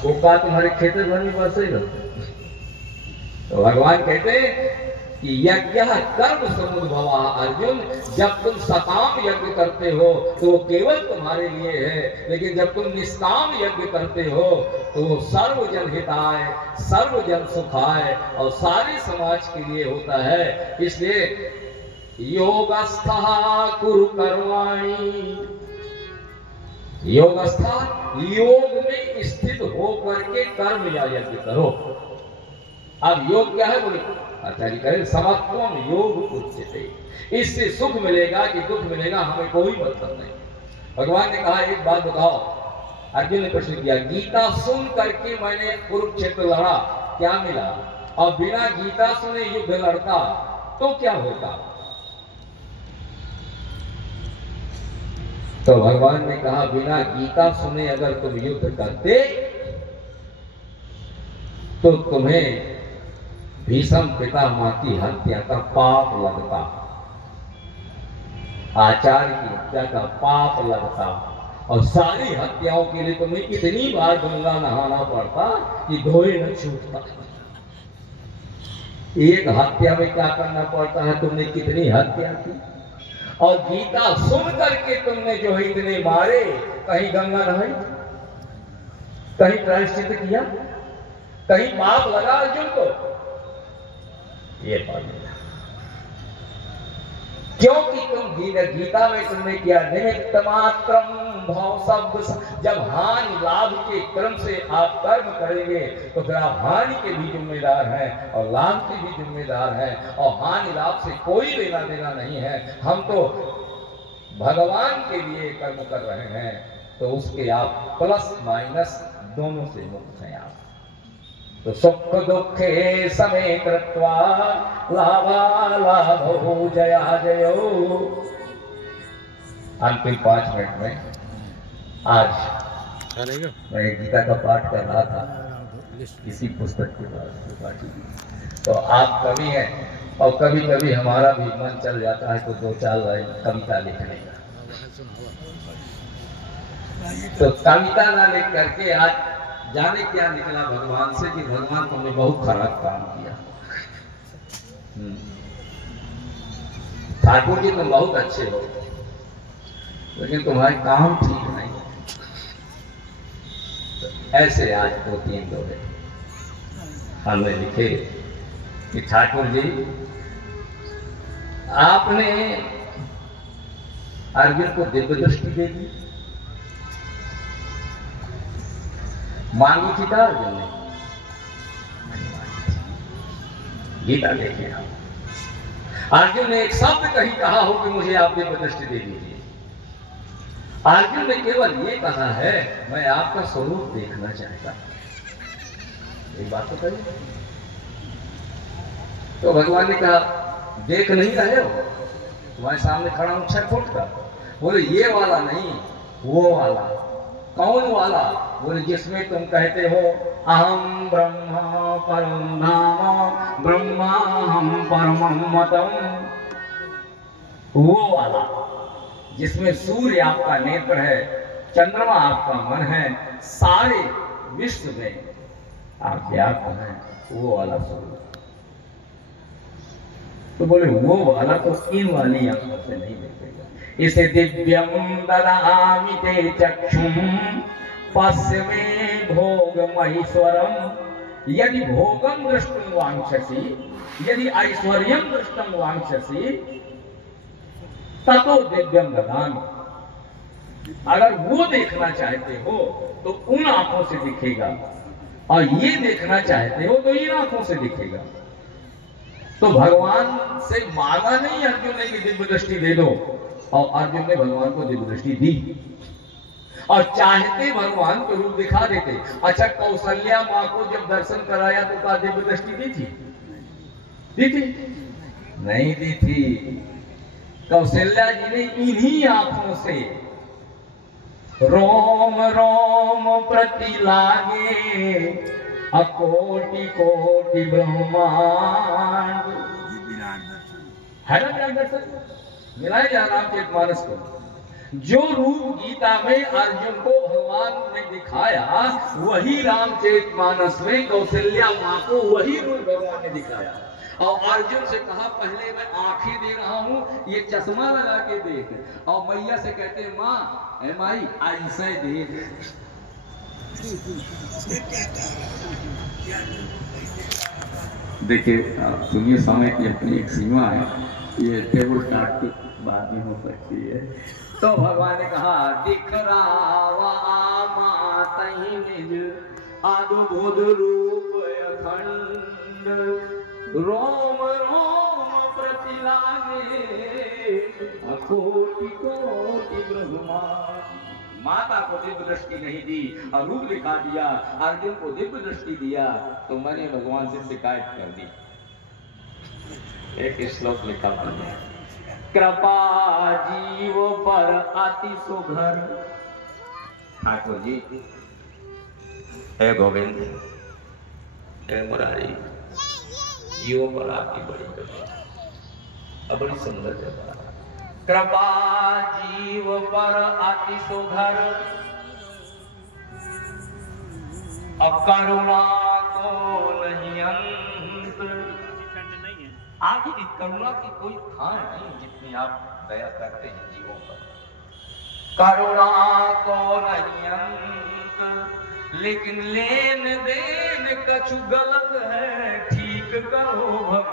वो का तुम्हारे खेत भर में बसेगा। तो भगवान कहते कि यज्ञ कर्म समुद्भवा अर्जुन, जब तुम सकाम यज्ञ करते हो तो वो केवल तुम्हारे लिए है, लेकिन जब तुम निष्काम यज्ञ करते हो तो वो सर्वजन हिताय, सर्वजन सुखाय और सारे समाज के लिए होता है। इसलिए योगस्थः कुरु कर्माणि, योगस्था योग में स्थित होकर के कर्म या यज्ञ करो। अब योग क्या है बोले, आचार्य कहे समत्वम योग उच्यते, इससे सुख मिलेगा कि दुख मिलेगा हमें कोई मतलब नहीं। भगवान ने कहा एक बात बताओ, अर्जुन ने प्रश्न किया, गीता सुन करके मैंने कुरुक्षेत्र लड़ा, क्या मिला? और बिना गीता सुने युद्ध लड़ता तो क्या होता? तो भगवान ने कहा बिना गीता सुने अगर तुम युद्ध करते तो तुम्हें भीष्म पितामह की हत्या का पाप लगता, आचार्य की हत्या का पाप लगता, और सारी हत्याओं के लिए तुम्हें इतनी बार गंगा नहाना पड़ता कि धोए न छूटता। एक हत्या में क्या करना पड़ता है, तुमने कितनी हत्या की। और गीता सुन करके तुमने जो है इतने मारे, कहीं गंगा नहाई, कहीं प्रायश्चित किया, कहीं पाप लगा अर्जुन को? ये बात क्योंकि तुम गीता में तुमने किया निमित्त मात्रम भाव शब्द। जब हानि लाभ के क्रम से आप कर्म करेंगे तो फिर आप हानि के भी जिम्मेदार हैं और लाभ के भी जिम्मेदार हैं, और हानि लाभ से कोई लेना देना नहीं है। हम तो भगवान के लिए कर्म कर रहे हैं, तो उसके आप प्लस माइनस दोनों से मुक्त हैं। आप तो सुख दुखे समे कृत्वा लाभालाभो जया जयो। अंतिम 5 मिनट में आज मैं गीता का पाठ कर रहा था किसी पुस्तक के बाद, तो आप कवि हैं और कभी कभी हमारा भी मन चल जाता है तो 2-4 लाइन कविता लिखने का। तो कविता ना लिख करके आज जाने क्या निकला भगवान से कि भगवान तुमने बहुत खराब काम किया। ठाकुर जी तुम बहुत अच्छे हो, लेकिन तुम्हारे काम ठीक नहीं। तो ऐसे आज 2-3 लोग हमने लिखे कि ठाकुर जी आपने अर्जुन को दिव्य दृष्टि दे दी, मांगी थी का अर्जुन ने? गीता देखिए, अर्जुन ने एक शब्द कहीं कहा हो कि मुझे आप दिव्य दृष्टि दे दीजिए। अर्जुन ने केवल ये कहा है मैं आपका स्वरूप देखना चाहता। एक बात तो कही। तो भगवान ने कहा देख नहीं रहे हो, तुम्हारे सामने खड़ा हूं 6 फुट का। बोले ये वाला नहीं, वो वाला। कौन वाला? बोले जिसमें तुम कहते हो अहम ब्रह्मा परम धाम ब्रह्माहम परमं मतम, वो वाला जिसमें सूर्य आपका नेत्र है, चंद्रमा आपका मन है, सारे विश्व में आप व्याप्त हैं, वो वाला स्वरूप। तो बोले वो वाला तो इन वाली आंखों से नहीं देखेगा। इसे दिव्यम ददामि ते चक्षुम पश्य मे भोग महेश्वरम। यदि भोगम दृष्टुम वांछसि, यदि ऐश्वर्यम दृष्टुम वांछसि ततो दिव्यम ददामि। अगर वो देखना चाहते हो तो उन आंखों से दिखेगा, और ये देखना चाहते हो तो इन आंखों से दिखेगा। तो भगवान से मांगा नहीं अर्जुन ने कि दिव्य दृष्टि दे दो, और अर्जुन ने भगवान को दिव्य दृष्टि दी, और चाहते भगवान को रूप दिखा देते। अच्छा, कौशल्या माँ को जब दर्शन कराया तो क्या दिव्य दृष्टि दी थी? दी थी? नहीं दी थी। कौशल्या जी ने इन्हीं आंखों से रोम रोम प्रति लागे अकोटि कोटि ब्रह्मांड। है ना क्या दर्शन मिलाए जा रामचरितमानस को? जो रूप गीता में अर्जुन को भगवान भगवान ने दिखाया वही रामचरितमानस में कौशल्या माँ को वही रूप भगवान ने दिखाया। और अर्जुन से कहा पहले मैं आंखें दे रहा हूं, ये चश्मा लगा के देख। और मैया से कहते हैं माँ ए माई ऐसे देख। देखिए सुनिए, समय की अपनी एक सीमा है, ये टेबल टाट की बात नहीं हो सकती है। तो भगवान ने कहा दिख रावा मातहि निज अद्भुत रूप अखंड, रोम रोम प्रतिलागे कोटि कोटि ब्रह्मांड। माता को दिव्य दृष्टि नहीं दी और रूप दिखा दिया, अर्जुन को दिव्य दृष्टि दिया, तो मैंने भगवान से शिकायत कर दी। एक श्लोक लिखा मैंने, कृपा जीव पर अति सुघर। ठाकुर जी हे गोविंद हे मुरारी, जीवों पर आपकी बड़ी कृपा, बड़ी सुंदर जगह। कृपा जीव पर अति सुघर, करुणा को नहीं अंत। आपकी करुणा की कोई खान नहीं जितनी आप दया करते हैं जीवों पर। करुणा को नहीं अंत, लेकिन लेन देन कछु गलत है, ठीक करो भगवान।